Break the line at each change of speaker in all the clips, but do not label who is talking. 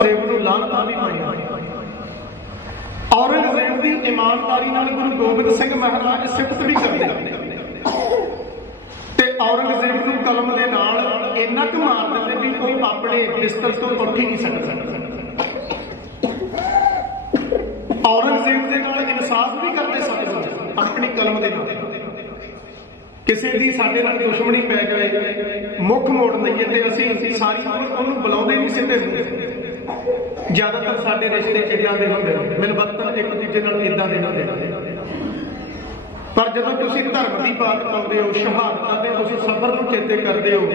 ਔਰੰਗਜ਼ੇਬ ਨੂੰ ਲਾਂਤਾਂ ਵੀ ਪਾਈਆਂ ਔਰੰਗਜ਼ੇਬ ਦੀ ਇਮਾਨਦਾਰੀ ਨਾਲ ਗੁਰੂ ਗੋਬਿੰਦ ਸਿੰਘ ਮਹਾਰਾਜ ਸਿਫਤ ਵੀ ਕਰਦੇ ਤੇ ਔਰੰਗਜ਼ੇਬ ਨੂੰ ਕਲਮ ਦੇ ਨਾਲ ਇੰਨਾ ਕੁ ਮਾਰ ਦਿੰਦੇ ਵੀ ਉਹ ਆਪਣੇ ਬਿਸਤਰ ਤੋਂ ਉੱਠ ਹੀ ਨਹੀਂ ਸਕਦਾ। ਔਰੰਗਜ਼ੇਬ ਦੇ ਨਾਲ ਇਨਸਾਫ ਵੀ ਕਰਦੇ ਸਤਿਗੁਰੂ ਆਪਣੀ ਕਲਮ ਦੇ ਨਾਲ। ਕਿਸੇ ਦੀ ਸਾਡੇ ਨਾਲ ਦੁਸ਼ਮਣੀ ਪੈ ਜਾਏ, ਮੁੱਖ ਮੋੜ ਲਈਏ ਤੇ ਅਸੀਂ ਸਾਰੀ ਉਮਰ ਉਹਨੂੰ ਬੁਲਾਉਂਦੇ ਨਹੀਂ ਸਿੱਧੇ ਮੂੰਹ ਜ਼ਿਆਦਾਤਰ ਸਾਡੇ ਰਿਸ਼ਤੇ ਇਦਾਂ ਦੇ ਹੁੰਦੇ ਨੇ ਮਿਲਵਰਤਨ ਇੱਕ ਦੂਜੇ ਨਾਲ ਇਦਾਂ ਦੇ ਹੁੰਦੇ ਨੇ। ਪਰ ਜਦੋਂ ਤੁਸੀਂ ਧਰਮ ਦੀ ਬਾਤ ਕਰਦੇ ਹੋ, ਸ਼ਹਾਦਤਾਂ ਦੇ ਉਸ ਸਫ਼ਰ ਨੂੰ ਚੇਤੇ ਕਰਦੇ ਹੋ,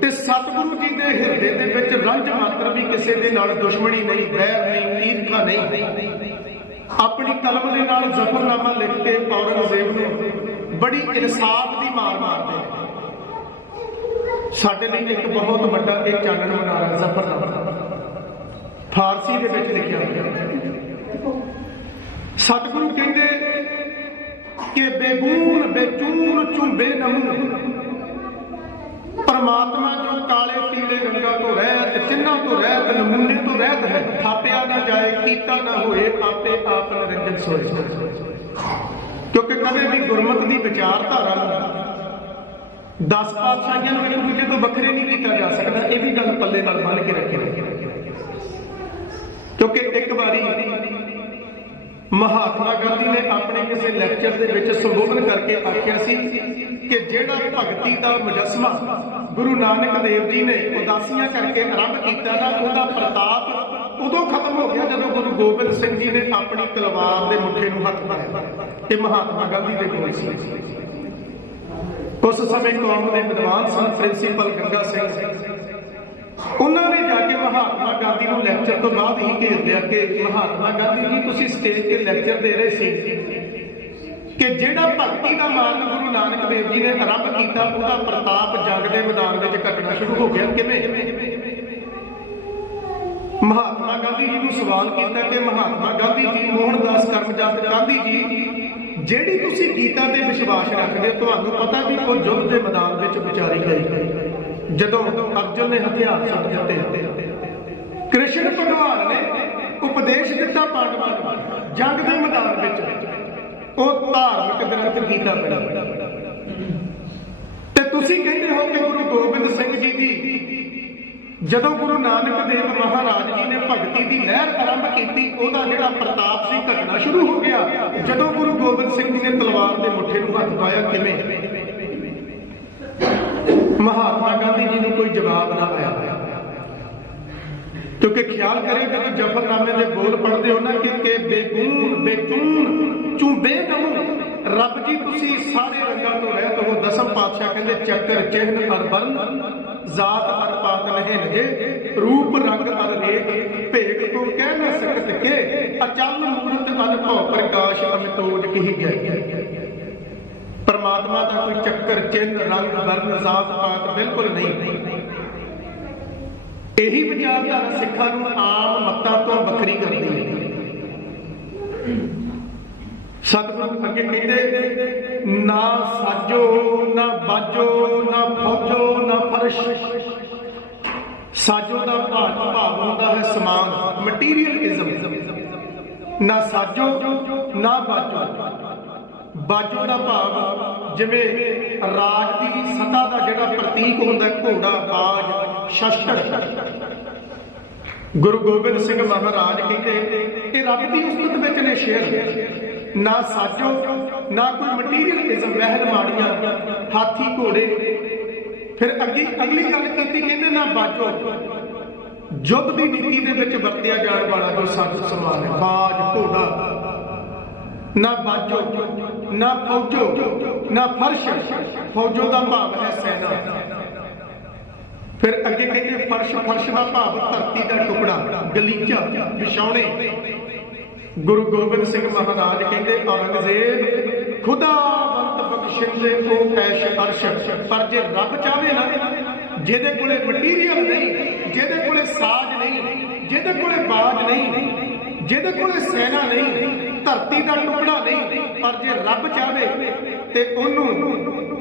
ਤੇ ਸਤਿਗੁਰੂ ਜੀ ਦੇ ਹਿਰਦੇ ਦੇ ਵਿੱਚ ਰੰਜ ਮਾਤਰ ਵੀ ਕਿਸੇ ਦੇ ਨਾਲ ਦੁਸ਼ਮਣੀ ਨਹੀਂ, ਵੈਰ ਨਹੀਂ, ਈਰਖਾ ਨਹੀਂ। ਆਪਣੀ ਕਲਮ ਦੇ ਨਾਲ ਜ਼ਫਰਨਾਮਾ ਲਿਖ ਕੇ ਔਰੰਗਜ਼ੇਬ ਨੂੰ ਬੜੀ ਇਨਸਾਫ ਦੀ ਮਾਰ ਮਾਰਦੇ ਸਾਡੇ ਲਈ ਇੱਕ ਬਹੁਤ ਵੱਡਾ ਇਹ ਚਾਨਣ ਮਨਾਰਾ ਜ਼ਫਰਨਾਮਾ। ਫਾਰਸੀ ਦੇ ਵਿੱਚ ਲਿਖਿਆ ਹੋਇਆ ਸਤਿਗੁਰੂ ਕਹਿੰਦੇ ਕਿ ਬੇਗੂਨ ਬੇਚੂਨ, ਝੁੰਬੇ ਨਮੂ। ਪਰਮਾਤਮਾ ਜੋ ਕਾਲੇ, ਪੀਲੇ ਰੰਗਾਂ ਤੋਂ ਰਹਿਤ ਚਿੰਨਾਂ ਤੋਂ ਰਹਿਤ, ਨਮੂਨੇ ਤੋਂ ਰਹਿਤ ਹੈ, ਥਾਪਿਆ ਨਾ ਜਾਏ, ਕੀਤਾ ਨਾ ਹੋਏ, ਆਪੇ ਆਪ ਨਿਰੰਜਨ ਸੋਏ। ਕਿਉਂਕਿ ਕਦੇ ਵੀ ਗੁਰਮਤ ਦੀ ਵਿਚਾਰਧਾਰਾ ਦਸ ਪਾਤਸ਼ਾਹੀਆਂ ਨੂੰ ਇੱਕ ਦੂਜੇ ਤੋਂ ਵੱਖਰੇ ਨਹੀਂ ਕੀਤਾ ਜਾ ਸਕਦਾ, ਇਹ ਵੀ ਗੱਲ ਪੱਲੇ ਨਾਲ ਬੰਨ ਕੇ ਰੱਖੇ ਕਿਉਂਕਿ ਇੱਕ ਵਾਰੀ ਮਹਾਤਮਾ ਗਾਂਧੀ ਨੇ ਆਪਣੇ ਕਿਸੇ ਲੈਕਚਰ ਦੇ ਵਿੱਚ ਸੰਬੋਧਨ ਕਰਕੇ ਆਖਿਆ ਸੀ ਕਿ ਜਿਹੜਾ ਭਗਤੀ ਦਾ ਮੁਜਸਮਾ ਗੁਰੂ ਨਾਨਕ ਦੇਵ ਜੀ ਨੇ ਉਦਾਸੀਆਂ ਕਰਕੇ ਆਰੰਭ ਕੀਤਾ ਨਾ, ਉਹਦਾ ਪ੍ਰਤਾਪ ਉਦੋਂ ਖਤਮ ਹੋ ਗਿਆ ਜਦੋਂ ਗੁਰੂ ਗੋਬਿੰਦ ਸਿੰਘ ਜੀ ਨੇ ਆਪਣੀ ਤਲਵਾਰ ਦੇ ਮੁੱਠੇ ਨੂੰ ਹੱਥ ਪਾਇਆ ਤੇ ਮਹਾਤਮਾ ਗਾਂਧੀ ਦੇ ਕੋਲ ਸੀ। ਉਸ ਸਮੇਂ ਕੌਮ ਦੇ ਵਿਦਵਾਨ ਸਨ, ਪ੍ਰਿੰਸੀਪਲ ਗੰਗਾ ਸਿੰਘ। ਉਹਨਾਂ ਨੇ ਜਾ ਕੇ ਮਹਾਤਮਾ ਗਾਂਧੀ ਨੂੰ ਲੈਕਚਰ ਤੋਂ ਬਾਅਦ ਹੀ ਘੇਰ ਲਿਆ ਕਿ ਮਹਾਤਮਾ ਗਾਂਧੀ ਜੀ, ਤੁਸੀਂ ਸਟੇਜ ਤੇ ਲੈਕਚਰ ਦੇ ਰਹੇ ਸੀ ਕਿ ਜਿਹੜਾ ਭਗਤੀ ਦਾ ਮਾਰਗ ਗੁਰੂ ਨਾਨਕ ਦੇਵ ਜੀ ਨੇ ਆਰੰਭ ਕੀਤਾ, ਉਹਦਾ ਪ੍ਰਤਾਪ ਜੰਗ ਦੇ ਮੈਦਾਨ ਵਿੱਚ ਘਟਣਾ ਸ਼ੁਰੂ ਹੋ ਗਿਆ। ਕਿਵੇਂ? ਮਹਾਤਮਾ ਗਾਂਧੀ ਜੀ ਨੂੰ ਸਵਾਲ ਕੀਤਾ ਕਿ ਮਹਾਤਮਾ ਗਾਂਧੀ ਜੀ, ਮੋਹਨਦਾਸ ਕਰਮਚੰਦ ਗਾਂਧੀ ਜੀ, ਜਿਹੜੀ ਤੁਸੀਂ ਗੀਤਾ ਤੇ ਵਿਸ਼ਵਾਸ ਰੱਖਦੇ ਹੋ, ਤੁਹਾਨੂੰ ਪਤਾ ਵੀ ਉਹ ਯੁੱਧ ਦੇ ਮੈਦਾਨ ਵਿੱਚ ਵਿਚਾਰੀ ਗਈ। ਜਦੋਂ ਅਰਜੁਨ ਨੇ ਹਥਿਆਰ ਛੱਡ ਦਿੱਤੇ ਕ੍ਰਿਸ਼ਨ ਭਗਵਾਨ ਨੇ ਉਪਦੇਸ਼ ਦਿੱਤਾ ਪਾਂਡਵਾਂ ਨੂੰ, ਜੰਗ ਦੇ ਮੈਦਾਨ ਵਿੱਚ। ਉਹ ਧਾਰਮਿਕ ਗ੍ਰੰਥ ਗੀਤਾ ਪੜ੍ਹੀ। ਤੇ ਤੁਸੀਂ ਕਹਿੰਦੇ ਹੋ ਕਿ ਗੁਰੂ ਗੋਬਿੰਦ ਸਿੰਘ ਜੀ ਦੀ, ਜਦੋਂ ਗੁਰੂ ਨਾਨਕ ਦੇਵ ਮਹਾਰਾਜ ਜੀ ਨੇ ਭਗਤੀ ਦੀ ਲਹਿਰ ਆਰੰਭ ਕੀਤੀ, ਉਹਦਾ ਜਿਹੜਾ ਪ੍ਰਤਾਪ ਸੀ, ਘਟਣਾ ਸ਼ੁਰੂ ਹੋ ਗਿਆ। ਜਦੋਂ ਗੁਰੂ ਗੋਬਿੰਦ ਸਿੰਘ ਜੀ ਨੇ ਤਲਵਾਰ ਦੇ ਮੁੱਠੇ ਨੂੰ ਹੱਥ ਪਾਇਆ, ਕਿਵੇਂ? ਮਹਾਤਮਾ ਗਾਂਧੀ ਜੀ ਨੂੰ ਕੋਈ ਜਵਾਬ ਨਾ ਆਇਆ ਕਿਉਂਕਿ ਖਿਆਲ ਕਰੇ ਜਦੋਂ ਜਫਰਨਾਮੇ ਦੇ ਬੋਲ ਪੜਦੇ ਹੋ ਨਾ, ਕਿ ਕਿ ਬੇਗੂਨ, ਬੇਚੂਨ ਝੁੰਬੇ ਨਮੂ ਰੱਬ ਜੀ, ਤੁਸੀਂ ਸਾਰੇ ਰੰਗਾਂ ਤੋਂ ਰਹਿਤ ਹੋ। ਦਸਮ ਪਾਤਸ਼ਾਹ ਕਹਿੰਦੇ, ਚੱਕਰ ਚਿਹਨ ਅਰ ਬਰਨ ਜ਼ਾਤ ਅਰ ਪਾਤ ਨਹਿ ਲਗੇ ਰੂਪ ਰੰਗ ਅਰ ਰੇਖ ਭੇਖ ਤੋਂ ਕਹਿ ਨਾ ਸਕਤ ਕੇ, ਅਚਲ ਮੂਰਤ ਅਨਭਉ ਪ੍ਰਕਾਸ਼ ਅਮਿਤੋਜ ਕਹੀ ਗਏ ਪਰਮਾਤਮਾ ਦਾ ਕੋਈ ਚੱਕਰ ਚਿੰਨ ਰੰਗ ਵਰਨ ਜ਼ਾਤ ਪਾਤ ਬਿਲਕੁਲ ਨਹੀਂ। ਇਹੀ ਵਿਚਾਰਧਾਰਾ ਸਿੱਖਾਂ ਨੂੰ ਆਮ ਮੱਤਾਂ ਤੋਂ ਵੱਖਰੀ ਕਰਦੀ ਹੈ। ਸਤਿਗੁਰੂ ਅੱਗੇ ਕਹਿੰਦੇ, ਨਾ ਸਾਜੋ, ਨਾ ਬਾਜੋ, ਨਾ ਫੌਜੋ, ਨਾ ਫਰਸ਼। ਸਾਜੋ ਦਾ ਭਾਵ ਭਾਵ ਹੁੰਦਾ ਹੈ ਸਮਾਨ ਮਟੀਰੀਅਲਿਜ਼ਮ ਨਾ ਸਾਜੋ, ਨਾ ਬਾਜੋ। ਬਾਜੋ ਦਾ ਭਾਵ ਜਿਵੇਂ ਰਾਜ ਦੀ ਸਤਾ ਦਾ ਜਿਹੜਾ ਪ੍ਰਤੀਕ ਹੁੰਦਾ ਘੋੜਾ, ਬਾਜ। ਸ਼ਸਤਰ ਗੁਰੂ ਗੋਬਿੰਦ ਸਿੰਘ ਮਹਾਰਾਜ ਕਹਿੰਦੇ ਕਿ ਰੱਬ ਦੀ ਉਸਤਤ ਵਿੱਚ ਨੇ ਸ਼ੇਰ। ਨਾ ਸਾਜੋ, ਨਾ ਕੋਈ ਮਟੀਰੀਅਲਿਜ਼ਮ ਵਹਿਲ ਮਾੜੀਆਂ, ਹਾਥੀ ਘੋੜੇ। ਫਿਰ ਅੱਗੇ ਅਗਲੀ ਗੱਲ ਕੀਤੀ ਕਹਿੰਦੇ ਨਾ ਬਾਜੋ। ਜੁੱਧ ਦੀ ਨੀਤੀ ਦੇ ਵਿੱਚ ਵਰਤਿਆ ਜਾਣ ਵਾਲਾ ਜੋ ਸਾਜ ਸਮਾਨ ਹੈ, ਬਾਜ, ਘੋੜਾ। ਨਾ ਬਾਜੋ, ਨਾ ਫੌਜੋ, ਨਾ ਫਰਸ਼। ਫੌਜੋ ਦਾ ਭਾਵ ਹੈ ਸੈਨਾ। ਫਿਰ ਅੱਗੇ ਕਹਿੰਦੇ ਫਰਸ਼ ਫਰਸ਼ ਦਾ ਭਾਵ, ਧਰਤੀ ਦਾ ਟੁਕੜਾ, ਗਲੀਚਾ, ਵਿਛਾਉਣੇ। ਗੁਰੂ ਗੋਬਿੰਦ ਸਿੰਘ ਮਹਾਰਾਜ ਕਹਿੰਦੇ, ਔਰੰਗਜ਼ੇਬ ਖੁਦਾਵੰਤ ਬਖਸ਼ਿੰਦੇ ਕੋ ਕੈਸ਼ ਅਰਸ਼। ਪਰ ਜੇ ਰੱਬ ਚਾਹੇ ਨਾ, ਜਿਹਦੇ ਕੋਲੇ ਮਟੀਰੀਅਲ ਨਹੀਂ, ਜਿਹਦੇ ਕੋਲੇ ਸਾਜ਼ ਨਹੀਂ, ਜਿਹਦੇ ਕੋਲੇ ਬਾਜ ਨਹੀਂ, ਜਿਹਦੇ ਕੋਲੇ ਸੈਨਾ ਨਹੀਂ, ਧਰਤੀ ਦਾ ਟੁਕੜਾ ਨਹੀਂ, ਪਰ ਜੇ ਰੱਬ ਚਾਹੇ ਤੇ ਉਹਨੂੰ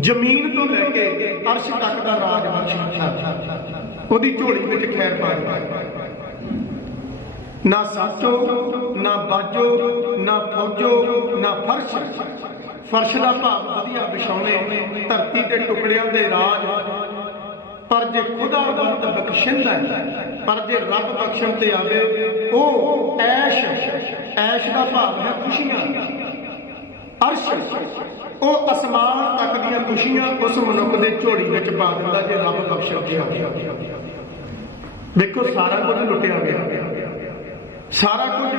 ਜ਼ਮੀਨ ਤੋਂ ਲੈ ਕੇ ਅਰਸ਼ ਤੱਕ ਦਾ ਰਾਜ ਬਖਸ਼ਣਾ ਉਹਦੀ ਝੋਲੀ ਵਿੱਚ ਖੈਰ ਪਾ ਨਾ ਸਾਚੋ, ਨਾ ਬਾਜੋ, ਨਾ ਫੌਜੋ, ਨਾ ਫਰਸ਼। ਫਰਸ਼ ਦਾ ਭਾਵ ਵਧੀਆ ਵਿਛਾਉਣੇ, ਧਰਤੀ ਦੇ ਟੁਕੜਿਆਂ ਦੇ ਰਾਜ। ਪਰ ਜੇ ਖੁਦਾ ਵਰਤ ਬਖਸ਼ਿੰਦਾ ਪਰ ਜੇ ਰੱਬ ਬਖਸ਼ਣ ਤੇ ਆਵੇ, ਉਹ ਐਸ਼ ਐਸ਼ ਦਾ ਭਾਵ ਹੈ ਖੁਸ਼ੀਆਂ। ਅਰਸ਼ ਉਹ ਅਸਮਾਨ ਤੱਕ ਦੀਆਂ ਖੁਸ਼ੀਆਂ ਉਸ ਮਨੁੱਖ ਦੇ ਝੋਲੀ ਵਿੱਚ ਪਾ ਦਿੰਦਾ ਜੇ ਰੱਬ ਬਖਸ਼ਣ ਤੇ ਆਵੇ ਸਾਰਾ ਕੁਝ ਲੁੱਟਿਆ ਗਿਆ। ਸਾਰਾ ਕੁਝ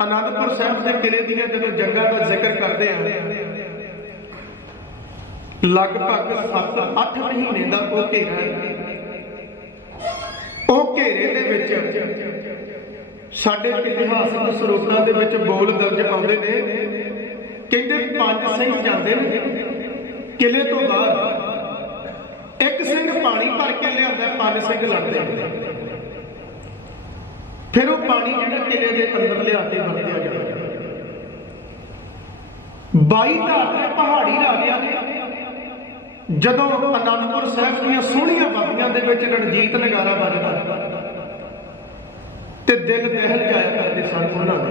ਆਨੰਦਪੁਰ ਸਾਹਿਬ ਦੇ ਕਿਲੇ ਦੀਆਂ ਜਦੋਂ ਜੰਗਾਂ ਦਾ ਜ਼ਿਕਰ ਕਰਦੇ ਆ, ਲਗਭਗ 7-8 ਮਹੀਨੇ ਦਾ ਉਹ ਘੇਰਾ ਉਹ ਘੇਰੇ ਦੇ ਵਿੱਚ ਸਾਡੇ ਇਤਿਹਾਸਕ ਸਰੋਤਾਂ ਦੇ ਵਿੱਚ ਬੋਲ ਦਰਜ ਆਉਂਦੇ ਨੇ। ਪੰਜ ਸਿੰਘ ਜਾਂਦੇ ਨੇ। ਕਿਲੇ ਤੋਂ ਬਾਅਦ ਇੱਕ ਸਿੰਘ ਪਾਣੀ ਭਰ ਕੇ ਲਿਆਉਂਦਾ ਪੰਜ ਸਿੰਘ ਲੜਦੇ ਫਿਰ ਉਹ ਪਾਣੀ ਜਿਹੜਾ ਕਿਲੇ ਦੇ ਅੰਦਰ ਲਿਆ ਕੇ ਵਰਤਿਆ ਜਾਂਦਾ 22 ਧਾਰ ਦੇ ਪਹਾੜੀ ਰਾਜਿਆਂ ਨੇ ਜਦੋਂ ਅਨੰਦਪੁਰ ਸਾਹਿਬ ਦੀਆਂ ਸੋਹਣੀਆਂ ਬਾਬੀਆਂ ਦੇ ਵਿੱਚ ਰਣਜੀਤ ਨਗਾਰਾ ਵੱਜਦਾ ਤੇ ਦਿਲ ਦਹਿਲ ਜਾਇਆ ਕਰਦੇ ਸਨ ਉਹਨਾਂ ਦੇ।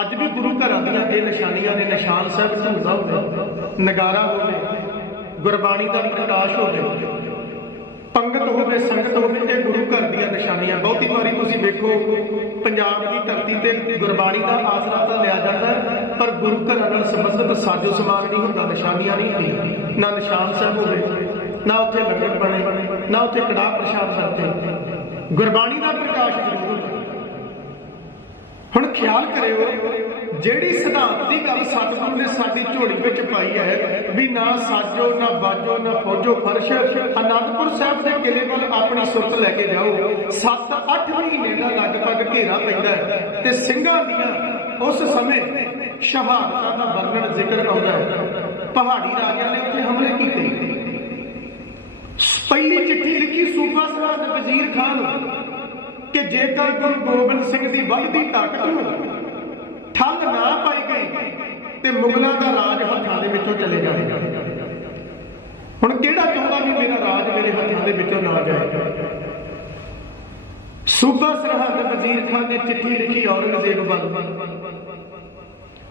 ਅੱਜ ਵੀ ਗੁਰੂ ਘਰਾਂ ਦੀਆਂ ਇਹ ਨਿਸ਼ਾਨੀਆਂ ਨੇ ਨਿਸ਼ਾਨ ਸਾਹਿਬ ਧੂਦਾ ਹੋਵੇ, ਨਗਾਰਾ ਹੋਵੇ, ਗੁਰਬਾਣੀ ਦਾ ਪ੍ਰਕਾਸ਼ ਹੋਵੇ, ਪੰਗਤ ਹੋਵੇ, ਸੰਗਤ ਹੋਵੇ, ਇਹ ਗੁਰੂ ਘਰ ਦੀਆਂ ਨਿਸ਼ਾਨੀਆਂ। ਬਹੁਤੀ ਵਾਰੀ ਤੁਸੀਂ ਵੇਖੋ, ਪੰਜਾਬ ਦੀ ਧਰਤੀ ਤੇ ਗੁਰਬਾਣੀ ਦਾ ਆਸਰਾ ਤਾਂ ਲਿਆ ਜਾਂਦਾ ਪਰ ਗੁਰੂ ਘਰਾਂ ਨਾਲ ਸੰਬੰਧਿਤ ਸਾਜੋ ਸਮਾਨ ਨਹੀਂ ਹੁੰਦਾ ਨਿਸ਼ਾਨੀਆਂ ਨਹੀਂ ਹੁੰਦੀਆਂ। ਨਾ ਨਿਸ਼ਾਨ ਸਾਹਿਬ ਹੋਵੇ, ਨਾ ਉੱਥੇ ਲੰਗਰ ਬਣੇ, ਨਾ ਉੱਥੇ ਕੜਾਹ ਪ੍ਰਸ਼ਾਦ ਕਰਦੇ ਗੁਰਬਾਣੀ ਦਾ ਪ੍ਰਕਾਸ਼ ਹੁਣ ਖਿਆਲ ਕਰਿਓ, ਜਿਹੜੀ ਸਿਧਾਂਤ ਗੱਲ ਸਤਿਗੁਰੂ ਨੇ ਸਾਡੀ ਝੋਲੀ ਵਿੱਚ ਪਾਈ ਹੈ, ਵੀ ਨਾ ਸਾਜੋ, ਨਾ ਬਾਜੋ, ਨਾ ਫੌਜੋ ਫਰਸ਼, ਅਨੰਦਪੁਰ ਸਾਹਿਬ ਦੇ ਕਿਲੇ ਵੱਲ ਆਪਣੀ ਸੁਰਤ ਲੈ ਕੇ ਜਾਓ। 7-8 ਮਹੀਨੇ ਦਾ ਲਗਭਗ ਘੇਰਾ ਪੈਂਦਾ ਹੈ ਤੇ ਸਿੰਘਾਂ ਦੀਆਂ ਉਸ ਸਮੇਂ ਸ਼ਹਾਦਤਾਂ ਦਾ ਵਰਣਨ ਜ਼ਿਕਰ ਆਉਂਦਾ ਹੈ। ਪਹਾੜੀ ਰਾਜਿਆਂ ਨੇ ਉੱਥੇ ਹਮਲੇ ਕੀਤੇ। ਪਹਿਲੀ ਚਿੱਠੀ ਲਿਖੀ ਸੂਬਾ ਸਰਹੱਦ ਵਜ਼ੀਰ ਖਾਨ ਕਿ ਜੇਕਰ ਗੁਰੂ ਗੋਬਿੰਦ ਸਿੰਘ ਦੀ ਵੱਧਦੀ ਤਾਕਤ ਨੂੰ ਠੱਲ ਨਾ ਪਾਈ ਗਈ, ਤੇ ਮੁਗਲਾਂ ਦਾ ਰਾਜ ਹੱਥਾਂ ਦੇ ਵਿੱਚੋਂ ਚਲੇ ਜਾਏਗਾ ਹੁਣ ਕਿਹੜਾ ਚਾਹੁੰਦਾ ਵੀ ਮੇਰਾ ਰਾਜ ਮੇਰੇ ਹੱਥਾਂ ਦੇ ਵਿੱਚੋਂ ਨਾ ਜਾਏ? ਸੂਬਾ ਸਰਹੱਦ ਵਜ਼ੀਰ ਖਾਨ ਨੇ ਚਿੱਠੀ ਲਿਖੀ ਔਰੰਗਜ਼ੇਬ ਵੱਲ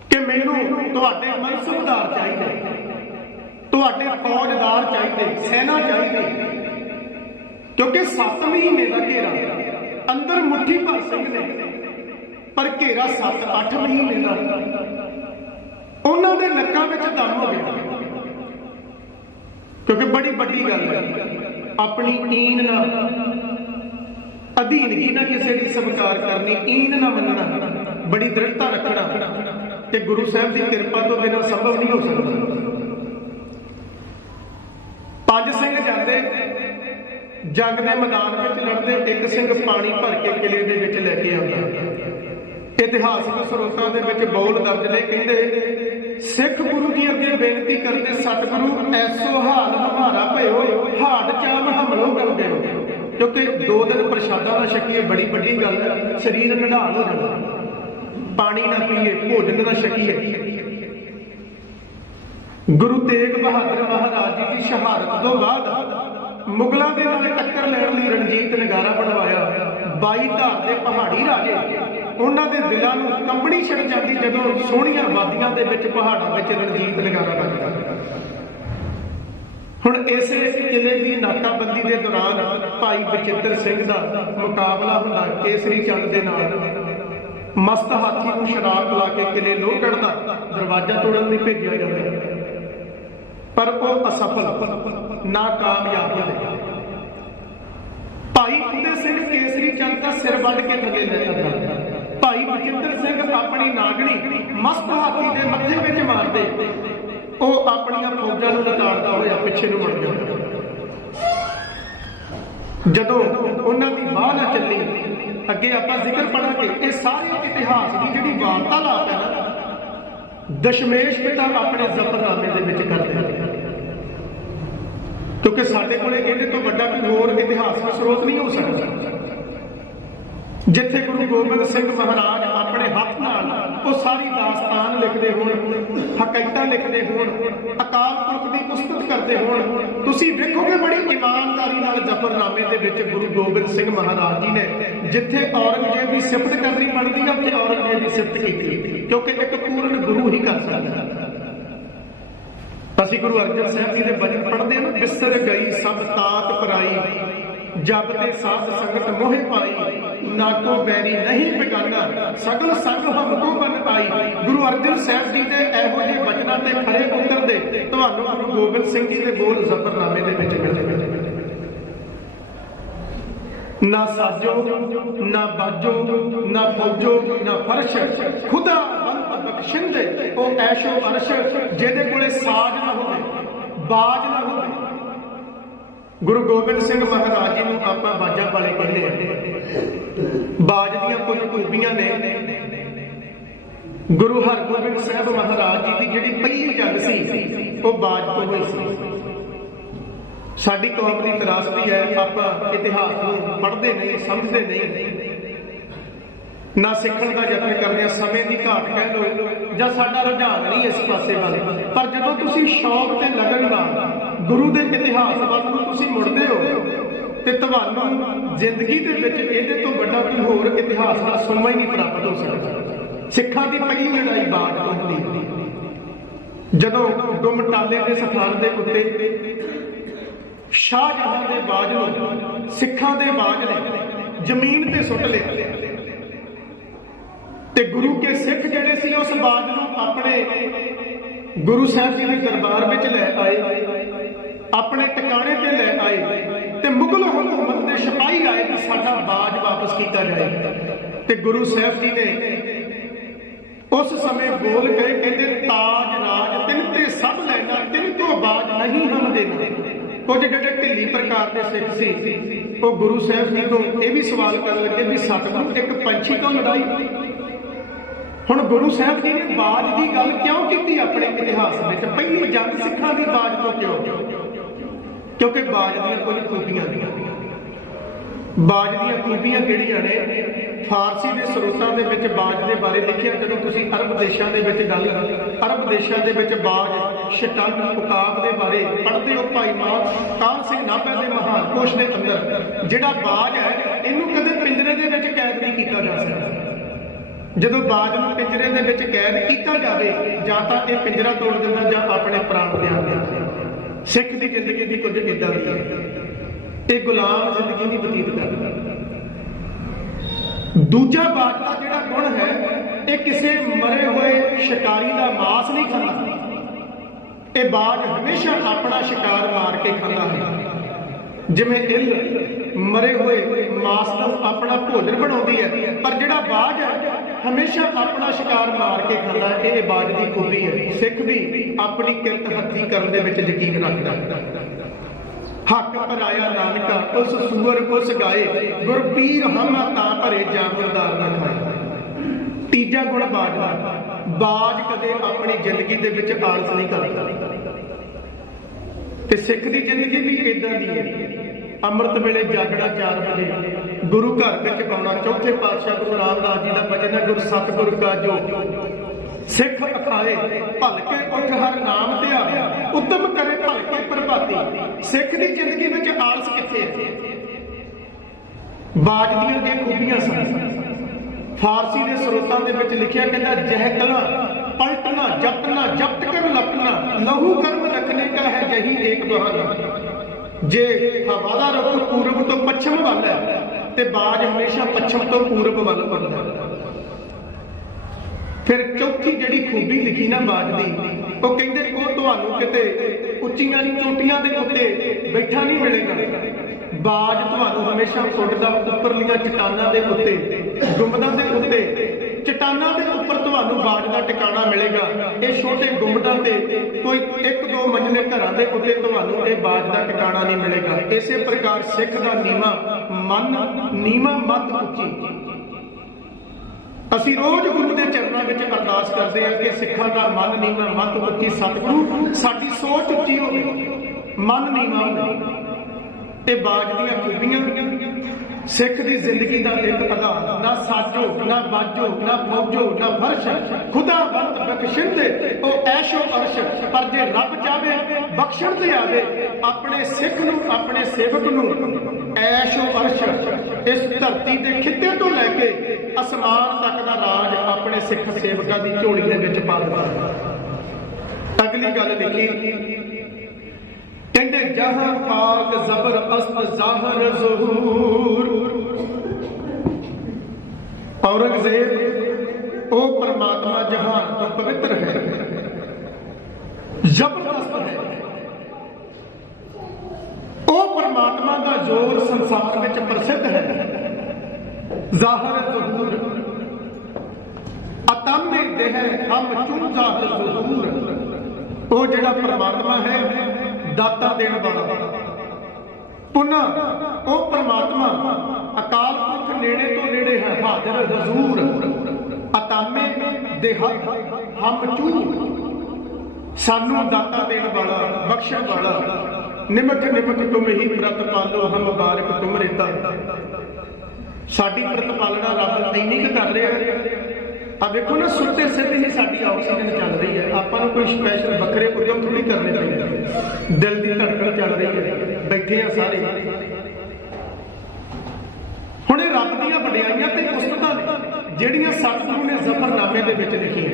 ਕਿ ਮੈਨੂੰ ਤੁਹਾਡੇ ਮਨਸੂਬਦਾਰ ਚਾਹੀਦੇ, ਤੁਹਾਡੇ ਫੌਜਦਾਰ ਚਾਹੀਦੇ, ਸੈਨਾ ਚਾਹੀਦੀ, ਕਿਉਂਕਿ 7 ਮਹੀਨੇ ਦਾ ਘੇਰਾ ਅੰਦਰ ਮੁੱਠੀ ਭਰ ਸਿੰਘ ਨੇ ਪਰ ਘੇਰਾ 7-8 ਮਹੀਨੇ ਦਾ ਉਹਨਾਂ ਦੇ ਨੱਕਾਂ ਵਿੱਚ ਦਮ ਹੋ ਗਿਆ। ਕਿਉਂਕਿ ਬੜੀ ਵੱਡੀ ਗੱਲ ਹੈ, ਆਪਣੀ ਈਨ ਨਾਲ ਅਧੀਨਗੀ ਨਾਲ ਕਿਸੇ ਦੀ ਸਵੀਕਾਰ ਕਰਨੀ, ਈਨ ਨਾ ਮੰਨਣਾ, ਬੜੀ ਦ੍ਰਿੜਤਾ ਰੱਖਣਾ ਕਿ ਗੁਰੂ ਸਾਹਿਬ ਦੀ ਕਿਰਪਾ ਤੋਂ ਬਿਨਾਂ ਸੰਭਵ ਨਹੀਂ ਹੋ ਸਕਦਾ। ਪੰਜ ਸਿੰਘ ਜਾਂਦੇ ਜੰਗ ਦੇ ਮੈਦਾਨ ਵਿੱਚ ਲੜਦੇ ਇੱਕ ਸਿੰਘ ਪਾਣੀ ਭਰ ਕੇ ਕਿਲੇ ਦੇ ਵਿੱਚ ਲੈ ਕੇ ਆਉਂਦਾ। ਇਤਿਹਾਸਕ ਸਰੋਤਾਂ ਦੇ ਵਿੱਚ ਬੌਲ ਦਰਜ ਨੇ ਕਹਿੰਦੇ, ਸਿੱਖ ਗੁਰੂ ਜੀ ਅੱਗੇ ਬੇਨਤੀ ਕਰਦੇ ਸਤਿਗੁਰੂ, ਐਸੋ ਹਾਲ ਹਮਾਰਾ ਭਇਓ ਹਾੜ ਚਾਮ ਹਮਲੋ ਕਰਦੇ ਹੋ। ਕਿਉਂਕਿ ਦੋ ਦਿਨ ਪ੍ਰਸ਼ਾਦਾ ਨਾ ਛਕੀਏ, ਬੜੀ ਵੱਡੀ ਗੱਲ ਹੈ, ਸਰੀਰ ਨਿਢਾਲ ਹੋ ਜਾਂਦਾ। ਪਾਣੀ ਨਾ ਪੀਏ, ਭੋਜਨ ਨਾ ਛਕੀਏ। ਗੁਰੂ ਤੇਗ ਬਹਾਦਰ ਮਹਾਰਾਜ ਜੀ ਦੀ ਸ਼ਹਾਦਤ ਤੋਂ ਬਾਅਦ ਮੁਗਲਾਂ ਦੇ ਨਾਲ ਟੱਕਰ ਲੈਣ ਲਈ ਰਣਜੀਤ ਨਗਾਰਾ ਬਣਵਾਇਆ। 22 ਧਾਰ ਦੇ ਪਹਾੜੀ ਰਾਜੇ। ਉਹਨਾਂ ਦੇ ਦਿਲਾਂ ਨੂੰ ਕੰਬਣੀ ਛੜ ਜਾਂਦੀ ਜਦੋਂ ਸੋਹਣੀਆਂ ਵਾਦੀਆਂ ਦੇ ਵਿੱਚ ਪਹਾੜਾਂ ਵਿੱਚ ਰਣਜੀਤ ਨਗਾਰਾ ਵੱਜਦਾ ਹੁਣ ਇਸੇ ਕਿਲੇ ਦੀ ਨਾਕਾਬੰਦੀ ਦੇ ਦੌਰਾਨ ਭਾਈ ਬਚਿੱਤਰ ਸਿੰਘ ਦਾ ਮੁਕਾਬਲਾ ਹੁੰਦਾ ਕੇਸਰੀ ਚੰਦ ਦੇ ਨਾਲ। ਮਸਤ ਹਾਥੀ ਨੂੰ ਸ਼ਰਾਬ ਪਿਲਾ ਕੇ ਕਿਲੇ ਲੋਹਗੜ੍ਹ ਦਾ ਦਰਵਾਜ਼ਾ ਤੋੜਨ ਲਈ ਭੇਜਿਆ ਜਾਂਦਾ ਪਰ ਉਹ ਅਸਫਲ, ਨਾਕਾਮਯਾਬ ਹੋਏ ਭਾਈ ਕੁੰਦੇ ਸਿੰਘ ਕੇਸਰੀ ਚੰਦ ਦਾ ਸਿਰ ਵੱਢ ਕੇ ਥੱਲੇ ਲੈ ਜਾਂਦਾ। ਭਾਈ ਬਚਿੱਤਰ ਸਿੰਘ ਆਪਣੀ ਨਾਗਣੀ ਮਸਤ ਹਾਥੀ ਦੇ ਮੱਥੇ ਵਿੱਚ ਮਾਰਦੇ। ਉਹ ਆਪਣੀਆਂ ਫੌਜਾਂ ਨੂੰ ਲਤਾੜਦਾ ਹੋਇਆ ਪਿੱਛੇ ਨੂੰ ਮੁੜ ਜਾਂਦਾ। ਜਦੋਂ ਉਹਨਾਂ ਦੀ ਬਾਹ ਨਾ ਚੱਲੀ, ਅੱਗੇ ਆਪਾਂ ਜ਼ਿਕਰ ਪੜਾਂਗੇ, ਇਹ ਸਾਰੇ ਇਤਿਹਾਸ ਦੀ ਜਿਹੜੀ ਵਾਰਤਾਲਾਪ ਹੈ ਨਾ, ਦਸ਼ਮੇਸ਼ ਪਿਤਾ ਆਪਣੇ ਜ਼ਫਰਨਾਮੇ ਦੇ ਵਿੱਚ ਕਰਦੇ ਹਨ ਕਿਉਂਕਿ ਸਾਡੇ ਕੋਲੇ ਇਹਦੇ ਤੋਂ ਵੱਡਾ ਕੋਈ ਹੋਰ ਇਤਿਹਾਸਕ ਸਰੋਤ ਨਹੀਂ ਹੋ ਸਕਦਾ। ਜਿੱਥੇ ਗੁਰੂ ਗੋਬਿੰਦ ਸਿੰਘ ਮਹਾਰਾਜ ਆਪਣੇ ਹੱਥ ਨਾਲ ਉਹ ਸਾਰੀ ਦਾਸਤਾਨ ਲਿਖਦੇ ਹੋਣ ਹਕਾਇਤਾਂ ਲਿਖਦੇ ਹੋਣ, ਅਕਾਲ ਪੁਰਖ ਦੀ ਉਸਤਤ ਕਰਦੇ ਹੋਣ, ਤੁਸੀਂ ਵੇਖੋਗੇ ਬੜੀ ਇਮਾਨਦਾਰੀ ਨਾਲ ਜ਼ਫਰਨਾਮੇ ਦੇ ਵਿੱਚ ਗੁਰੂ ਗੋਬਿੰਦ ਸਿੰਘ ਮਹਾਰਾਜ ਜੀ ਨੇ ਜਿੱਥੇ ਔਰੰਗਜ਼ੇਬ ਦੀ ਸਿਫਤ ਕਰਨੀ ਬਣਦੀ ਹੈ ਉੱਥੇ ਔਰੰਗਜ਼ੇਬ ਦੀ ਸਿਫਤ ਕੀਤੀ। ਕਿਉਂਕਿ ਇੱਕ ਪੂਰਨ ਗੁਰੂ ਹੀ ਕਰ ਸਕਦਾ। ਅਸੀਂ ਗੁਰੂ ਅਰਜਨ ਸਾਹਿਬ ਜੀ ਦੇ ਬਚਨ ਪੜ੍ਹਦੇ ਹਾਂ ਬਿਸਰ ਗਈ, ਸਭ ਤਾਤ ਪਰਾਈ ਜਬ ਤੇ ਸਾਧ ਸੰਗਤ ਮੋਹਿ ਪਾਈ, ਨਾਕੋ ਬੈਰੀ ਨਹੀਂ ਬਿਗਾਨਾ, ਸਗਲ ਸੰਗ ਹਮਕੋ ਬਨ ਆਈ ਗੁਰੂ ਅਰਜਨ ਸਾਹਿਬ ਜੀ ਦੇ ਇਹੋ ਜਿਹੇ ਬਚਨਾਂ ਤੇ ਖਰੇ ਉਤਰਦੇ, ਤੁਹਾਨੂੰ ਗੁਰੂ ਗੋਬਿੰਦ ਸਿੰਘ ਜੀ ਦੇ ਬੋਲ ਜ਼ਫਰਨਾਮੇ ਦੇ ਵਿੱਚ ਮਿਲਣਗੇ ਨਾ ਸਾਜੋ, ਨਾ ਬਾਜੋ, ਨਾ ਫੌਜੋ ਨਾ ਫਰਸ਼, ਖੁਦਾ ਬੰਦ ਉਹ ਐਸ਼ੋ ਅਰਸ਼ ਜਿਹਦੇ ਕੋਲੇ ਸਾਜ ਨਾ ਹੋਵੇ, ਬਾਜ ਨਾ ਹੋਵੇ। ਗੁਰੂ ਗੋਬਿੰਦ ਸਿੰਘ ਮਹਾਰਾਜ ਜੀ ਨੂੰ ਆਪਾਂ ਬਾਜਾਂ ਵਾਲੇ ਕਹਿੰਦੇ ਆ। ਬਾਜ ਦੀਆਂ ਕੁਝ ਖੂਬੀਆਂ ਨੇ। ਗੁਰੂ ਹਰਗੋਬਿੰਦ ਸਾਹਿਬ ਮਹਾਰਾਜ ਜੀ ਦੀ ਜਿਹੜੀ ਪਹਿਲੀ ਜੰਗ ਸੀ, ਉਹ ਬਾਜ ਤੋਂ ਹੋਈ ਸੀ। ਸਾਡੀ ਕੌਮ ਦੀ ਤਰਾਸਦੀ ਹੈ, ਆਪਾਂ ਇਤਿਹਾਸ ਨੂੰ ਪੜ੍ਹਦੇ ਨਹੀਂ, ਸਮਝਦੇ ਨਹੀਂ। ਨਾ ਸਿੱਖਣ ਦਾ ਯਤਨ ਕਰਦੇ ਆ, ਸਮੇਂ ਦੀ ਘਾਟ ਕਹਿ ਲਓ, ਜਾਂ ਸਾਡਾ ਰੁਝਾਨ ਨਹੀਂ ਇਸ ਪਾਸੇ ਵੱਲ। ਪਰ ਜਦੋਂ ਤੁਸੀਂ ਸ਼ੌਕ ਤੇ ਲਗਨ ਨਾਲ ਗੁਰੂ ਦੇ ਇਤਿਹਾਸ ਵੱਲ ਨੂੰ ਤੁਸੀਂ ਮੁੜਦੇ ਹੋ, ਤੇ ਤੁਹਾਨੂੰ ਜ਼ਿੰਦਗੀ ਦੇ ਵਿੱਚ ਇਹਦੇ ਤੋਂ ਵੱਡਾ ਕੋਈ ਹੋਰ ਇਤਿਹਾਸ ਦਾ ਸੁਣਵਾ ਹੀ ਨਹੀਂ ਪ੍ਰਾਪਤ ਹੋ ਸਕਦਾ। ਸਿੱਖਾਂ ਦੀ ਪਹਿਲੀ ਲੜਾਈ ਬਾਗ ਤੋਂ ਹੁੰਦੀ ਜਦੋਂ ਗੁਮਟਾਲੇ ਦੇ ਸਥਾਨ ਦੇ ਉੱਤੇ ਸ਼ਾਹਜਹਾਂ ਦੇ ਬਾਜ ਨੂੰ ਸਿੱਖਾਂ ਦੇ ਬਾਜ ਨੇ ਜ਼ਮੀਨ ਤੇ ਸੁੱਟ ਲਿਆ ਤੇ ਗੁਰੂ ਕੇ ਸਿੱਖ ਜਿਹੜੇ ਸੀ ਉਸ ਬਾਜ ਨੂੰ ਆਪਣੇ ਗੁਰੂ ਸਾਹਿਬ ਜੀ ਦੇ ਦਰਬਾਰ ਵਿੱਚ ਲੈ ਆਏ, ਆਪਣੇ ਟਿਕਾਣੇ ਤੇ ਲੈ ਆਏ ਤੇ ਮੁਗਲ ਹਕੂਮਤ ਦੇ ਸਿਪਾਹੀ ਆਏ ਕਿ ਸਾਡਾ ਬਾਜ ਵਾਪਸ ਕੀਤਾ ਜਾਏ। ਤੇ ਗੁਰੂ ਸਾਹਿਬ ਜੀ ਨੇ ਉਸ ਸਮੇਂ ਬੋਲ ਕੇ ਕਹਿੰਦੇ, ਤਾਜ ਰਾਜ ਤਿੰਨ ਤੇ ਸਭ ਲੈਣਾ, ਤਿੰਨ ਤੋਂ ਬਾਜ ਨਹੀਂ ਹਮ ਦੇਣਾ। ਕੁਝ ਜਿਹੜੇ ਢਿੱਲੀ ਪ੍ਰਕਾਰ ਦੇ ਸਿੱਖ ਸੀ, ਉਹ ਗੁਰੂ ਸਾਹਿਬ ਜੀ ਤੋਂ ਇਹ ਵੀ ਸਵਾਲ ਕਰਨ ਲੱਗੇ ਵੀ ਸਤਿਗੁਰੂ ਇੱਕ ਪੰਛੀ ਤੋਂ ਲੜਾਈ ਹੁਣ ਗੁਰੂ ਸਾਹਿਬ ਜੀ ਨੇ ਬਾਜ ਦੀ ਗੱਲ ਕਿਉਂ ਕੀਤੀ ਆਪਣੇ ਇਤਿਹਾਸ ਵਿੱਚ? ਪਹਿਲੀ ਜੰਗ ਸਿੱਖਾਂ ਦੀ ਬਾਜ ਤੋਂ ਕਿਉਂ? ਕਿਉਂਕਿ ਬਾਜ ਦੀਆਂ ਕੁਝ ਖੂਬੀਆਂ ਨੇ ਬਾਜ ਦੀਆਂ ਖੂਬੀਆਂ ਕਿਹੜੀਆਂ ਨੇ? ਫਾਰਸੀ ਦੇ ਸਰੋਤਾਂ ਦੇ ਵਿੱਚ ਬਾਜ ਦੇ ਬਾਰੇ ਲਿਖਿਆ। ਜਦੋਂ ਤੁਸੀਂ ਅਰਬ ਦੇਸ਼ਾਂ ਦੇ ਵਿੱਚ ਗੱਲ ਅਰਬ ਦੇਸ਼ਾਂ ਦੇ ਵਿੱਚ ਬਾਜ ਸ਼ਟਨ ਉਕਾਬ ਦੇ ਬਾਰੇ ਪੜ੍ਹਦੇ ਹੋ ਭਾਈ ਮਾਨ ਕਾਨ ਸਿੰਘ ਨਾਭਾ ਦੇ ਮਹਾਨ ਕੋਸ਼ ਦੇ ਅੰਦਰ, ਜਿਹੜਾ ਬਾਜ ਹੈ, ਇਹਨੂੰ ਕਦੇ ਪਿੰਜਰੇ ਦੇ ਵਿੱਚ ਕੈਦ ਨਹੀਂ ਕੀਤਾ ਜਾ ਸਕਦਾ। ਜਦੋਂ ਬਾਜ ਨੂੰ ਪਿੰਜਰੇ ਦੇ ਵਿੱਚ ਕੈਦ ਕੀਤਾ ਜਾਵੇ, ਜਾਂ ਤਾਂ ਇਹ ਪਿੰਜਰਾ ਤੋੜ ਦਿੰਦਾ ਜਾਂ ਆਪਣੇ ਪ੍ਰਾਣ ਦੇ ਦਿੰਦਾ। ਸਿੱਖ ਦੀ ਜ਼ਿੰਦਗੀ ਦੀ ਕੁਝ ਇਦਾਂ ਦੀ ਹੈ। ਇਹ ਗੁਲਾਮ ਜ਼ਿੰਦਗੀ ਨਹੀਂ ਬਤੀਤ ਕਰਦਾ ਦੂਜਾ ਬਾਜ ਦਾ ਜਿਹੜਾ ਗੁਣ ਹੈ, ਇਹ ਕਿਸੇ ਮਰੇ ਹੋਏ ਸ਼ਿਕਾਰੀ ਦਾ ਮਾਸ ਨਹੀਂ ਖਾਂਦਾ। ਇਹ ਬਾਜ ਹਮੇਸ਼ਾ ਆਪਣਾ ਸ਼ਿਕਾਰ ਮਾਰ ਕੇ ਖਾਂਦਾ ਹੈ। ਜਿਵੇਂ ਇਲ ਮਰੇ ਹੋਏ ਮਾਸ ਨੂੰ ਆਪਣਾ ਭੋਜਨ ਬਣਾਉਂਦੀ ਹੈ, ਪਰ ਜਿਹੜਾ ਬਾਜ ਹੈ ਹਮੇਸ਼ਾ ਆਪਣਾ ਸ਼ਿਕਾਰ ਮਾਰ ਕੇ ਖਾਂਦਾ ਹੈ, ਇਹ ਬਾਜ ਦੀ ਖੂਬੀ ਹੈ। ਸਿੱਖ ਵੀ ਆਪਣੀ ਕਿਰਤ ਹੱਥੀ ਕਰਨ ਦੇ ਵਿੱਚ ਯਕੀਨ ਰੱਖਦਾ ਹੱਕ ਪਰਾਇਆ ਨਾਨਕਾ, ਉਸ ਸੂਰ ਉਸ ਗਾਏ ਗੁਰ ਪੀਰ ਤਾਂ ਭਰੇ ਜਾਮਦਾਰ ਨਾ ਖਾਏ। ਤੀਜਾ ਗੁਣ ਬਾਜ ਦਾ ਬਾਜ ਕਦੇ ਆਪਣੀ ਜ਼ਿੰਦਗੀ ਦੇ ਵਿੱਚ ਆਲਸ ਨਹੀਂ ਕਰਦਾ। ਤੇ ਸਿੱਖ ਦੀ ਜ਼ਿੰਦਗੀ ਵੀ ਇਦਾਂ ਦੀ ਹੈ। ਅੰਮ੍ਰਿਤ ਵੇਲੇ ਜਾਗਣਾ 4 ਵਜੇ। ਗੁਰੂ ਘਰ ਵਿੱਚ ਆਉਣਾ, ਚੌਥੇ ਪਾਤਸ਼ਾਹ ਗੁਰੂ ਰਾਮਦਾਸ ਜੀ ਦਾ ਭਜਨ ਹੈ, ਗੁਰ ਸਤਿਗੁਰ ਕਾ ਜੋ। ਸਿੱਖ ਅਖਾਏ ਭਲਕੇ ਉੱਠ ਹਰ ਨਾਮ ਧਿਆਵੇ ਉਦਮ ਕਰੇ ਭਲਕੇ ਪ੍ਰਭਾਤੀ। ਸਿੱਖ ਦੀ ਜ਼ਿੰਦਗੀ ਵਿੱਚ ਆਲਸ ਕਿੱਥੇ ਹੈ? ਬਾਜ ਦੀਆਂ ਜੇ ਖੂਬੀਆਂ ਸਨ। ਫਾਰਸੀ ਦੇ ਸਰੋਤਾਂ ਦੇ ਵਿੱਚ ਲਿਖਿਆ ਕਹਿੰਦਾ ਜਹਿਕਲਾ ਪਲਟਣਾ ਜਪਨਾ ਜਪਤ ਕਰ ਲਪਨਾ ਲਹੂ ਕਰਮ ਰਖਨੇ ਕਾ ਹੈ ਜਹੀ ਏਕ ਬਹਾਨਾ। ਜੇ ਹਵਾ ਦਾ ਰੁਖ, ਪੂਰਬ ਤੋਂ ਪੱਛਮ ਵੱਲ ਹੈ ਤੇ ਬਾਜ ਹਮੇਸ਼ਾ ਪੱਛਮ ਤੋਂ ਪੂਰਬ ਵੱਲ ਉੱਡਦਾ ਫਿਰ ਚੌਥੀ ਜਿਹੜੀ ਖੂਬੀ ਲਿਖੀ ਨਾ ਬਾਜ ਦੀ, ਉਹ ਕਹਿੰਦੇ ਉਹ ਤੁਹਾਨੂੰ ਕਿਤੇ ਉੱਚੀਆਂ ਚੋਟੀਆਂ ਦੇ ਉੱਤੇ ਬੈਠਾ ਨਹੀਂ ਮਿਲੇਗਾ। ਬਾਜ ਤੁਹਾਨੂੰ ਹਮੇਸ਼ਾ ਉੱਡਦਾ ਉੱਪਰਲੀਆਂ ਚਟਾਨਾਂ ਦੇ ਉੱਤੇ, ਗੁੰਬਦਾਂ ਦੇ ਉੱਤੇ, ਚਟਾਨਾਂ ਦੇ ਬਾਜ ਦਾ ਟਿਕਾਣਾ ਮਿਲੇਗਾ। ਇਹ ਛੋਟੇ ਗੁੰਬਦਾਂ ਤੇ ਕੋਈ ਇੱਕ ਦੋ ਮੰਜ਼ਲੇ ਘਰਾਂ ਦੇ ਉੱਤੇ ਤੁਹਾਨੂੰ ਇਹ ਬਾਜ ਦਾ ਟਿਕਾਣਾ ਨਹੀਂ ਮਿਲੇਗਾ। ਇਸੇ ਪ੍ਰਕਾਰ ਸਿੱਖ ਦਾ ਨੀਵਾ ਮਨ, ਨੀਵਾ ਮਤ ਉੱਚੀ। ਅਸੀਂ ਰੋਜ਼ ਗੁਰੂ ਦੇ ਚਰਨਾਂ ਵਿੱਚ ਅਰਦਾਸ ਕਰਦੇ ਹਾਂ ਕਿ ਸਿੱਖਾਂ ਦਾ ਮਨ, ਨੀਵਾਂ ਮਤ ਉੱਚੀ ਸਤਿਗੁਰੂ, ਸਾਡੀ ਸੋਚ ਉੱਚੀ ਹੋਵੇ। ਮਨ ਨੀਵਾਂ ਹੋਵੇ। ਤੇ ਬਾਜ ਦੀਆਂ ਖੂਬੀਆਂ ਸਿੱਖ ਦੀ ਜ਼ਿੰਦਗੀ ਦਾ ਇੱਕ ਆਧਾਰ ਨਾ ਸਾਜੋ, ਨਾ ਬਾਜੋ, ਨਾ ਫੌਜੋ ਨਾ ਫਰਸ਼। ਖੁਦਾ ਬੰਤ ਬਖਸ਼ਿੰਦੇ, ਉਹ ਐਸ਼ੋ ਅਰਸ਼। ਪਰ ਜੇ ਰੱਬ ਚਾਵੇ, ਬਖਸ਼ਣ ਤੇ ਆਵੇ, ਆਪਣੇ ਸਿੱਖ ਨੂੰ, ਆਪਣੇ ਸੇਵਕ ਨੂੰ ਐਸ਼ੋ ਅਰਸ਼, ਇਸ ਧਰਤੀ ਦੇ ਖਿੱਤੇ ਤੋਂ ਲੈ ਕੇ ਅਸਮਾਨ ਤੱਕ ਦਾ ਰਾਜ ਆਪਣੇ ਸਿੱਖ ਸੇਵਕਾਂ ਦੀ ਝੋਲੀ ਦੇ ਵਿੱਚ ਪਾ ਦਿੱਤਾ। ਅਗਲੀ ਗੱਲ ਲਿਖੀ ਕਹਿੰਦੇ ਜਹਾਂ ਪਾਕ ਜ਼ਬਰਦਸਤ ਜ਼ਾਹਰ ਜ਼ਹੂਰ। ਔਰੰਗਜ਼ੇਬ, ਉਹ ਪਰਮਾਤਮਾ ਜਹਾਨ ਤੋਂ ਪਵਿੱਤਰ ਹੈ। ਜ਼ਬਰਦਸਤ ਹੈ। ਉਹ ਪਰਮਾਤਮਾ ਦਾ ਜੋਰ ਸੰਸਾਰ ਵਿੱਚ ਪ੍ਰਸਿੱਧ ਹੈ। ਜ਼ਾਹਰ ਜ਼ਹੂਰ। ਅਤਮੇ ਦੇਹ ਹਮ ਚੁੰ ਜ਼ਾਹਰ ਜ਼ਹੂਰ। ਉਹ ਜਿਹੜਾ ਪਰਮਾਤਮਾ ਹੈ ਦਾਤਾ ਦੇਣ ਵਾਲਾ। ਪੁਨਾ, ਉਹ ਪਰਮਾਤਮਾ ਅਕਾਲ ਪੁਰਖ ਨੇੜੇ ਤੋਂ ਨੇੜੇ ਹੈ, ਹਾਜ਼ਰ ਹਜ਼ੂਰ। ਅਤਾਮੇ ਦੇ ਹੱਥ ਹਮ ਸਾਨੂੰ ਦਾਤਾ ਦੇਣ ਵਾਲਾ, ਬਖਸ਼ਣ ਵਾਲਾ, ਨਿਮਕ ਨਿਮਕ ਤੁਮ ਹੀ ਪ੍ਰਤ ਪਾਲੋ, ਹਮ ਬਾਰਕ ਤੁਮ ਰੇਤਾ। ਸਾਡੀ ਪ੍ਰਤਪਾਲਣਾ ਰੱਬ ਇੰਨੀ ਕੁ ਕਰ ਰਿਹਾ। ਆ ਵੇਖੋ ਨਾ, ਸੁੱਤੇ ਸਿੱਧੇ ਹੀ ਸਾਡੀ ਆਕਸੀਜਨ ਚੱਲ ਰਹੀ ਹੈ। ਆਪਾਂ ਨੂੰ ਕੋਈ ਸਪੈਸ਼ਲ ਵੱਖਰੇ ਉਦਮ ਥੋੜੀ ਕਰਨੇ ਪੈਂਦੇ। ਦਿਲ ਦੀ ਧੜਕਣ ਚੱਲ ਰਹੀ ਹੈ। ਬੈਠੇ ਆ ਸਾਰੇ। ਹੁਣ ਇਹ ਰੱਬ ਦੀਆਂ ਵਡਿਆਈਆਂ ਤੇ ਉਸਤਤਾਂ ਜਿਹੜੀਆਂ ਸਤਿਗੁਰੂ ਨੇ ਜ਼ਫਰਨਾਮੇ ਦੇ ਵਿੱਚ ਲਿਖੀਆਂ।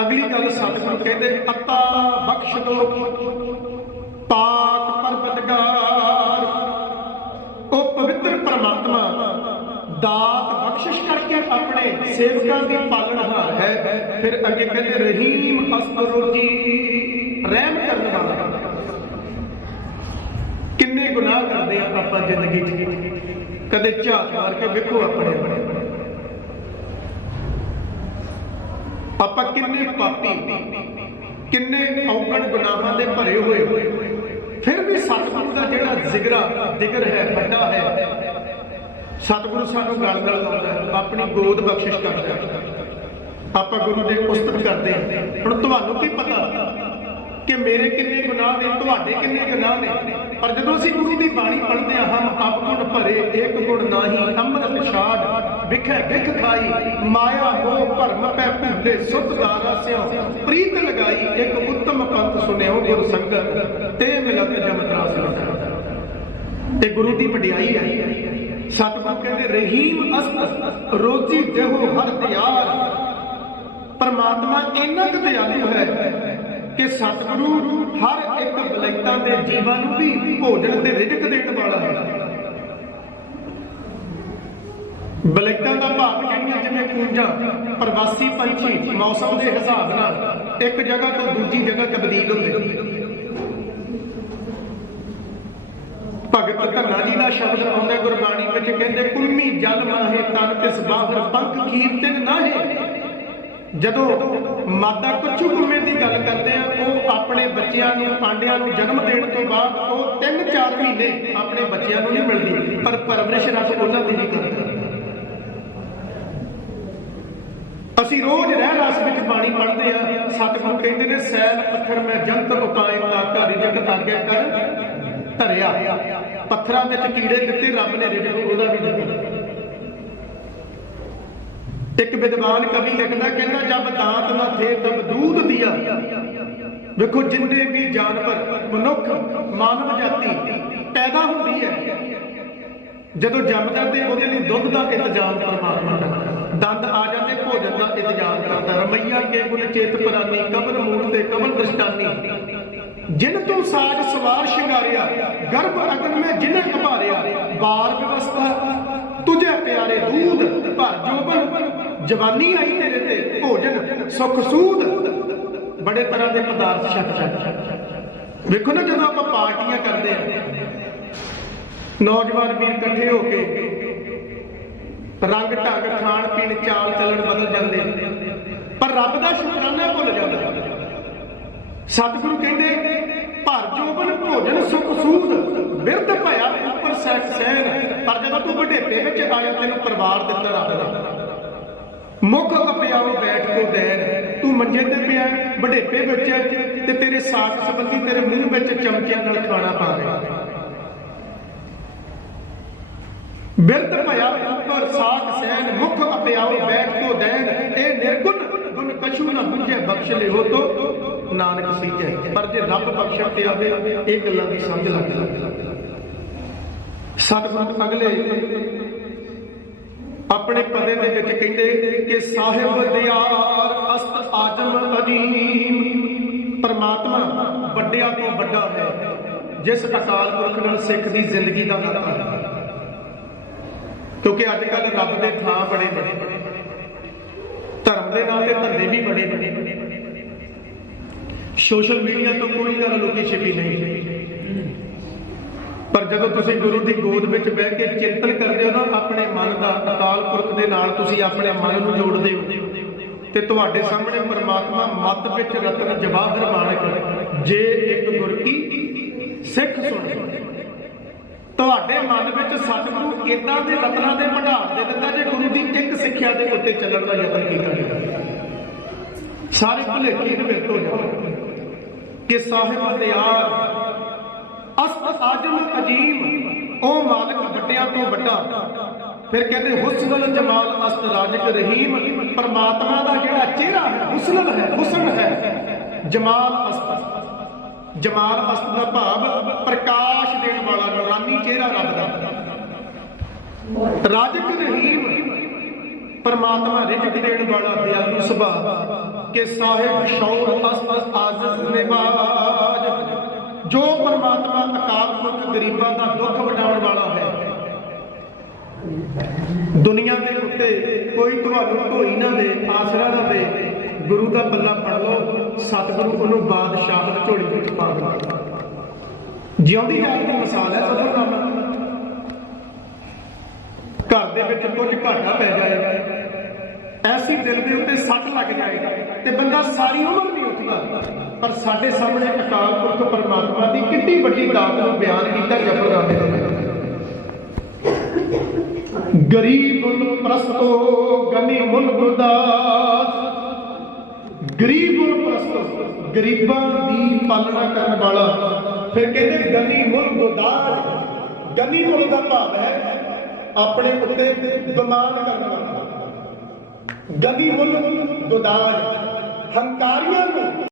ਅਗਲੀ ਗੱਲ ਸਤਿਗੁਰੂ ਕਹਿੰਦੇ, ਅਤਾ ਬਖਸ਼ ਦੋ ਪਾਕ ਪਰਵਤਗਾਰ, ਉਹ ਪਵਿੱਤਰ ਪਰਮਾਤਮਾ ਦਾਤ ਆਪਣੇ ਸੇਵਕਾਂ ਦੀ ਪਾਲਣਹਾਰ ਹੈ। ਫਿਰ ਅੱਗੇ ਕਹਿੰਦੇ, ਰਹੀਮ ਅਸਰੋਜੀ ਰਹਿਮ ਕਰਨ ਵਾਲਾ। ਕਿੰਨੇ ਗੁਨਾਹ ਕਰਦੇ ਆ ਆਪਾਂ ਜ਼ਿੰਦਗੀ 'ਚ। ਕਦੇ ਝਾਤ ਮਾਰ ਕੇ ਵੇਖੋ ਆਪਣੇ। ਆਪਾਂ ਕਿੰਨੇ ਪਾਪੀ, ਕਿੰਨੇ ਔਗਣ ਗੁਨਾਹਾਂ ਦੇ ਭਰੇ ਹੋਏ। ਫਿਰ ਵੀ ਸਤਿਗੁਰੂ ਦਾ ਜਿਹੜਾ ਜ਼ਿਗਰਾ ਜ਼ਿਗਰ ਹੈ, ਵੱਡਾ ਹੈ ਸਤਿਗੁਰੂ ਸਾਨੂੰ ਗੱਲ ਗੱਲ ਲਾਉਂਦਾ ਹੈ, ਆਪਣੀ ਗੋਦ ਬਖਸ਼ਿਸ਼ ਕਰਦਾ ਹੈ। ਆਪਾਂ ਗੁਰੂ ਦੇ ਉਸਤਤ ਕਰਦੇ ਹਾਂ। ਹੁਣ ਤੁਹਾਨੂੰ ਕੀ ਪਤਾ ਕਿ ਮੇਰੇ ਕਿੰਨੇ ਗੁਨਾਹ ਨੇ, ਤੁਹਾਡੇ ਕਿੰਨੇ ਗੁਨਾਹ ਨੇ? ਪਰ ਜਦੋਂ ਅਸੀਂ ਗੁਰੂ ਦੀ ਬਾਣੀ ਪੜ੍ਹਦੇ ਹਾਂ, ਹਮ ਆਪ ਗੁਣ ਭਰੇ ਇੱਕ ਗੁਣ ਨਾਹੀ, ਅੰਮ੍ਰਿਤ ਛਾੜ, ਵਿਖੇ ਵਿਖ ਖਾਈ, ਮਾਇਆ ਮੋਹ ਭਰਮ ਪੈ ਭੁੱਲੇ ਸੁਧ ਦਾਰਾ ਸਿਓ ਪ੍ਰੀਤ ਲਗਾਈ, ਇੱਕ ਉੱਤਮ ਪੰਥ ਸੁਨਿਓ ਗੁਰ ਸੰਗਤ ਤੇ ਮਿਲਤ ਜਮ ਤਰਾਸ ਲਗਾ। ਤੇ ਗੁਰੂ ਦੀ ਵਡਿਆਈ ਹੈ। ਸਤਿਗੁਰੂ ਕਹਿੰਦੇ, ਰਹੀਮ ਅਸਤ, ਰੋਜ਼ੀ ਦੇਹੋ ਹਰ ਦਿਆਰ ਪਰਮਾਤਮਾ ਇੰਨਾ ਕੁ ਦਿਆਲੂ ਹੈ ਕਿ ਸਤਿਗੁਰੂ ਹਰ ਇੱਕ ਬਲੈਤਾਂ ਦੇ ਜੀਵਾਂ ਨੂੰ ਵੀ ਭੋਜਨ ਤੇ ਰਿਜ਼ਕ ਦੇਣ ਵਾਲਾ ਹੈ। ਬਲੈਤਾਂ ਦਾ ਭਾਵ ਕਹਿੰਦੀਆਂ ਜਿਵੇਂ ਕੂੰਜਾਂ ਪ੍ਰਵਾਸੀ ਪੰਛੀ ਮੌਸਮ ਦੇ ਹਿਸਾਬ ਨਾਲ ਇੱਕ ਜਗ੍ਹਾ ਤੋਂ ਦੂਜੀ ਜਗ੍ਹਾ ਤਬਦੀਲ ਹੁੰਦੇ। ਭਗਤ ਧੰਨਾ ਜੀ ਦਾ ਸ਼ਬਦ ਆਉਂਦਾ ਗੁਰਬਾਣੀ ਵਿੱਚ, ਕਹਿੰਦੇ ਕੁੰਮੀ ਜਲ ਮਾਹੇ ਤਨ ਤਿਸ ਬਾਹਰ ਪੰਖ ਕੀਰਤਨ ਨਾਹੇ। ਜਦੋਂ ਮਾਤਾ ਕੱਚੂ ਕੁੰਮੇ ਦੀ ਗੱਲ ਕਰਦੇ ਆ, ਉਹ ਆਪਣੇ ਬੱਚਿਆਂ ਨੂੰ, ਪਾਂਡਿਆਂ ਨੂੰ ਜਨਮ ਦੇਣ ਤੋਂ ਬਾਅਦ ਉਹ 3-4 ਮਹੀਨੇ ਆਪਣੇ ਬੱਚਿਆਂ ਨੂੰ ਨਹੀਂ ਮਿਲਦੀ, ਪਰ ਪਰਵਰਿਸ਼ ਰੱਬ ਉਹਨਾਂ ਦੀ ਨਹੀਂ ਕਰਦਾ। ਅਸੀਂ ਰੋਜ਼ ਰਹਿ ਰਸ ਵਿੱਚ ਬਾਣੀ ਪੜ੍ਹਦੇ ਆ, ਸਤਿਗੁਰੂ ਕਹਿੰਦੇ ਨੇ ਸੈਲ ਪੱਥਰ ਮੈਂ ਜੰਤ ਉਪਾਏ ਤਾਕਾ ਰਿਜਕ ਆਗਿਆ ਕਰ। ਧਰਿਆ। ਪੱਥਰਾਂ ਵਿੱਚ ਕੀੜੇ ਦਿੱਤੇ, ਰੱਬ ਨੇ ਰਿਜਕ ਉਹਦਾ ਵੀ ਦਿੱਤਾ। ਇੱਕ ਵਿਦਵਾਨ ਕਵੀ ਲਿਖਦਾ, ਕਹਿੰਦਾ ਜਦ ਦਾਤ ਨਾ ਥੇ, ਤਬ ਦੂਧ ਦਿਆ। ਵੇਖੋ, ਜਿੰਨੇ ਵੀ ਜਾਨਵਰ, ਮਨੁੱਖ, ਮਾਨਵ ਜਾਤੀ ਪੈਦਾ ਹੁੰਦੀ ਹੈ, ਜਦੋਂ ਜੰਮਦਾ ਤੇ ਉਹਦੇ ਲਈ ਦੁੱਧ ਦਾ ਇੰਤਜ਼ਾਮ ਪਰਮਾਤਮਾ ਕਰਦਾ। ਦੰਦ ਆ ਜਾਂਦੇ, ਭੋਜਨ ਦਾ ਇੰਤਜ਼ਾਮ ਕਰਦਾ। ਰਮਈਆ ਕੇ ਗੁਣ ਚੇਤ ਪਰਾਨੀ ਕਬਰ ਮੂਲ ਤੇ ਕਬਰ ਦ੍ਰਿਸ਼ਟਾਨੀ। ਜਿਨ ਤੋਂ ਸਾਜ ਸਵਾਰ ਸ਼ਿੰਗਾਰਿਆ, ਗਰਭ ਅਗਨ ਮੈਂ ਜਿਨੇ ਉਭਾਰਿਆ ਬਾਰ ਵਿਵਸਥਾ, ਤੁਝੇ ਪਿਆਰੇ ਦੂਧ ਭਰ ਜੋਬਨ, ਜਵਾਨੀ ਆਈ ਤੇਰੇ ਤੇ ਭੋਜਨ, ਸੁਖ ਸੂਦ। ਬੜੇ ਤਰ੍ਹਾਂ ਦੇ ਪਦਾਰਥ ਛਕ ਛਕ। ਵੇਖੋ ਨਾ ਜਦੋਂ ਆਪਾਂ ਪਾਰਟੀਆਂ ਕਰਦੇ ਆ। ਨੌਜਵਾਨ ਵੀਰ ਇਕੱਠੇ ਹੋ ਕੇ ਰੰਗ ਢੰਗ ਖਾਣ ਪੀਣ ਚਾਲ ਚੱਲਣ ਬਦਲ ਜਾਂਦੇ ਪਰ ਰੱਬ ਦਾ ਸ਼ੁਕਰਾਨਾ ਭੁੱਲ ਜਾਂਦਾ। ਸਤਿਗੁਰੂ ਕਹਿੰਦੇ ਭਰ ਜੋਬਨ ਭੋਜਨ ਸੁਖ ਸੂਦ ਬਿਰਧ ਭਇਆ ਉੱਪਰ ਸੈਕ ਸੈਨ ਪਰ ਜਦੋਂ ਤੂੰ ਵਡੇਪੇ ਵਿੱਚ ਆਇਆ, ਤੈਨੂੰ ਪਰਿਵਾਰ ਦਿੱਤਾ ਰੱਬ ਨੇ ਮੁਖ ਅਪਿਆਓ ਬੈਠ ਕੋ ਦੇਨ। ਤੂੰ ਮੰਜੇ ਤੇ ਪਿਆ ਵਡੇਪੇ ਵਿੱਚ ਤੇ ਤੇਰੇ ਸਾਥ ਸੰਬੰਧੀ ਤੇਰੇ ਮੂੰਹ ਵਿੱਚ ਚਮਕਿਆਂ ਨਾਲ ਖਾਣਾ ਪਾ ਰਹੇ ਬਿਰਧ ਭਇਆ ਉੱਪਰ ਸਾਖ ਸੈਨ ਮੁਖ ਅਪਿਆਉ ਬੈਠ ਕੋ ਦੈਨ। ਇਹ ਨਿਰਗੁਣ ਗੁਣ ਕਛੂ ਨਾ ਬੁਝੇ ਬਖਸ਼ ਲਿਓ ਤੋ। ਨਾਨਕ ਸੀਜੈ ਪਰ ਜੇ ਰੱਬ ਬਖਸ਼ਣ ਤੇ ਆਵੇ, ਇਹ ਗੱਲਾਂ ਦੀ ਸਮਝ ਲੱਗ ਜਾਂਦੀ। ਸਤਿਗੁਰੂ ਅਗਲੇ ਆਪਣੇ ਪਦੇ ਦੇ ਵਿੱਚ ਕਹਿੰਦੇ ਕਿ ਸਾਹਿਬ ਦਿਆਰ ਅਸਤ ਆਜਮ ਅਜੀਮ। ਪਰਮਾਤਮਾ ਵੱਡਿਆਂ ਤੋਂ ਵੱਡਾ ਹੈ, ਜਿਸ ਅਕਾਲ ਪੁਰਖ ਨਾਲ ਸਿੱਖ ਦੀ ਜ਼ਿੰਦਗੀ ਦਾ ਨਾਤਾ ਹੈ। ਕਿਉਂਕਿ ਅੱਜ ਕੱਲ ਰੱਬ ਦੇ ਥਾਂ ਬੜੇ ਬੜੇ। ਧਰਮ ਦੇ ਨਾਂ ਤੇ ਧੰਦੇ ਵੀ ਬੜੇ ਸੋਸ਼ਲ ਮੀਡੀਆ ਤੋਂ ਕੋਈ ਗੱਲ ਲੁਕੀ ਛਿਪੀ ਨਹੀਂ। ਪਰ ਜਦੋਂ ਤੁਸੀਂ ਗੁਰੂ ਦੀ ਗੋਦ ਵਿੱਚ ਬਹਿ ਕੇ ਚਿੰਤਨ ਕਰਦੇ ਹੋ ਨਾ, ਆਪਣੇ ਮਨ ਦਾ ਅਕਾਲ ਪੁਰਖ ਦੇ ਨਾਲ ਤੁਸੀਂ ਆਪਣੇ ਮਨ ਨੂੰ ਜੋੜਦੇ ਹੋ ਤੇ ਤੁਹਾਡੇ ਸਾਹਮਣੇ ਪਰਮਾਤਮਾ ਮੱਤ ਵਿੱਚ ਰਤਨ ਜਵਾਹਰ ਮਾਣਕ ਜੇ ਇੱਕ ਗੁਰ ਕੀ ਸਿੱਖ ਸੁਣੇ, ਤੁਹਾਡੇ ਮਨ ਵਿੱਚ ਸਤਿਗੁਰੂ ਇਦਾਂ ਦੇ ਰਤਨਾਂ ਦੇ ਭੰਡਾਰ ਦੇ ਦਿੱਤਾ ਜੇ ਗੁਰੂ ਦੀ ਇੱਕ ਸਿੱਖਿਆ ਦੇ ਉੱਤੇ ਚੱਲਣ ਦਾ ਯਤਨ ਕੀਤਾ ਜਾਵੇ। ਸਾਰੇ ਭੁਲੇਖੇ ਦੇ ਹੋ ਜਾਣ। ਕਿ ਸਾਹਿਬ ਦਿਆਰ ਅਸਤ ਆਜਮ ਅਜੀਮ, ਉਹ ਮਾਲਕ ਵੱਡਿਆਂ ਤੋਂ ਵੱਡਾ। ਫਿਰ ਕਹਿੰਦੇ, ਹੁਸਨ ਜਮਾਲ ਅਸਤ ਰਾਜਕ ਰਹੀਮ, ਪਰਮਾਤਮਾ ਦਾ ਜਿਹੜਾ ਚਿਹਰਾ ਹੈ, ਹੁਸਨ ਹੈ ਹੁਸਨ ਹੈ। ਜਮਾਲ ਅਸਤ। ਜਮਾਲ ਅਸਤ ਦਾ ਭਾਵ ਪ੍ਰਕਾਸ਼ ਦੇਣ ਵਾਲਾ, ਨੂਰਾਨੀ ਚਿਹਰਾ ਰੱਬ ਦਾ। ਰਾਜਕ ਰਹੀਮ, ਪਰਮਾਤਮਾ ਰਿਜਕ ਦੇਣ ਵਾਲਾ, ਦਿਆਲੂ ਸੁਭਾਅ। ਕਿ ਸਾਹਿਬ ਸ਼ੌਰ ਅਸਤ ਆਜ਼ਜ਼ ਨਿਵਾਜ, ਜੋ ਪਰਮਾਤਮਾ ਅਕਾਲ ਪੁਰਖ ਗਰੀਬਾਂ ਦਾ ਦੁੱਖ ਵਟਾਉਣ ਵਾਲਾ ਹੈ। ਦੁਨੀਆ ਦੇ ਉੱਤੇ ਕੋਈ ਤੁਹਾਨੂੰ ਢੋਈ ਨਾ ਦੇ, ਆਸਰਾ ਨਾ ਦੇ, ਗੁਰੂ ਦਾ ਪੱਲਾ ਪੜ ਲਓ, ਸਤਿਗੁਰੂ ਉਹਨੂੰ ਬਾਦਸ਼ਾਹਤ ਝੋਲੀ ਵਿੱਚ ਪਾ ਦਿੰਦਾ ਜਿਉਂਦੀ ਜਾਤ ਦੀ ਮਿਸਾਲ ਹੈ ਸਫਰਨਾਮਾ ਘਰ ਦੇ ਵਿੱਚ ਕੁਝ ਘਾਟਾ ਪੈ ਜਾਏ ਐਸੀ ਦਿਲ ਦੇ ਉੱਤੇ ਸੱਟ ਲੱਗ ਜਾਏ ਤੇ ਬੰਦਾ ਸਾਰੀ ਉਮਰ ਨਹੀਂ ਉੱਠਦਾ। ਪਰ ਸਾਡੇ ਸਾਹਮਣੇ ਅਕਾਲ ਪੁਰਖ ਪਰਮਾਤਮਾ ਦੀ ਕਿੰਨੀ ਵੱਡੀ ਦਾਤ ਨੂੰ ਬਿਆਨ ਕੀਤਾ ਜਫਰਨਾਮੇ ਦੇ ਵਿੱਚ ਪ੍ਰਸਤੋ, ਗਨੀ ਮੁਲ ਗੁਰਦਾਸ। ਗਰੀਬ ਪ੍ਰਸਤੋ, ਗਰੀਬਾਂ ਦੀ ਪਾਲਣਾ ਕਰਨ ਵਾਲਾ। ਫਿਰ ਕਹਿੰਦੇ ਗਨੀ ਮੁਲ ਗੁਰਦਾਸ, ਗਨੀ ਮੁਲ ਦਾ ਭਾਵ ਹੈ ਆਪਣੇ ਉੱਤੇ ਗੁਮਾਨ ਕਰਨ ਵਾਲਾ। ਗਨੀ ਮੁਲ ਗੁਦਾਜ ਹੰਕਾਰੀਆਂ ਨੂੰ